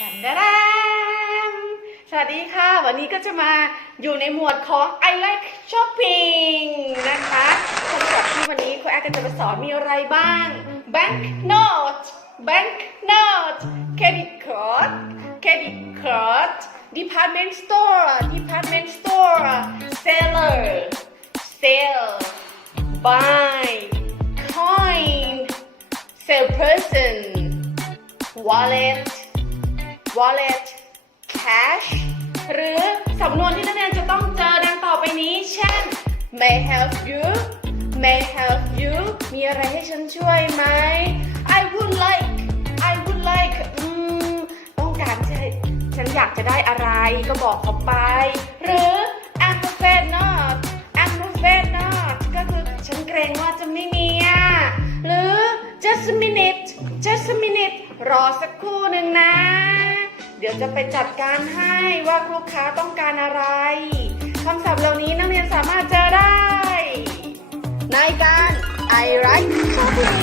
ดันดาดามสวัสดีค่ะ วันนี้ก็จะมาอยู่ในหมวดของ I like shopping นะคะสำหรับที่วันนี้คุณแอร์ก็จะมาสอนมีอะไรบ้าง bank note bank note credit card credit card department store department store seller sale buy coin salesperson wallet wallet cash หรือสำนวนที่นักเรียนจะต้องเจอดังต่อไปนี้ เช่น may help you may help you มีอะไรให้ฉันช่วยไหม I would like I would like อืมต้องการจะฉันอยากจะได้อะไรก็บอกเขาไป หรือ I'm afraid not I'm afraid not ก็คือฉันเกรงว่าจะไม่มีอะ หรือ just a minute just a minute รอสักครู่หนึ่งนะ เดี๋ยวจะไปจัดการให้ว่าลูกค้าต้องการอะไรคำศัพท์เหล่านี้นักเรียนสามารถเจอได้ ในการ I like shopping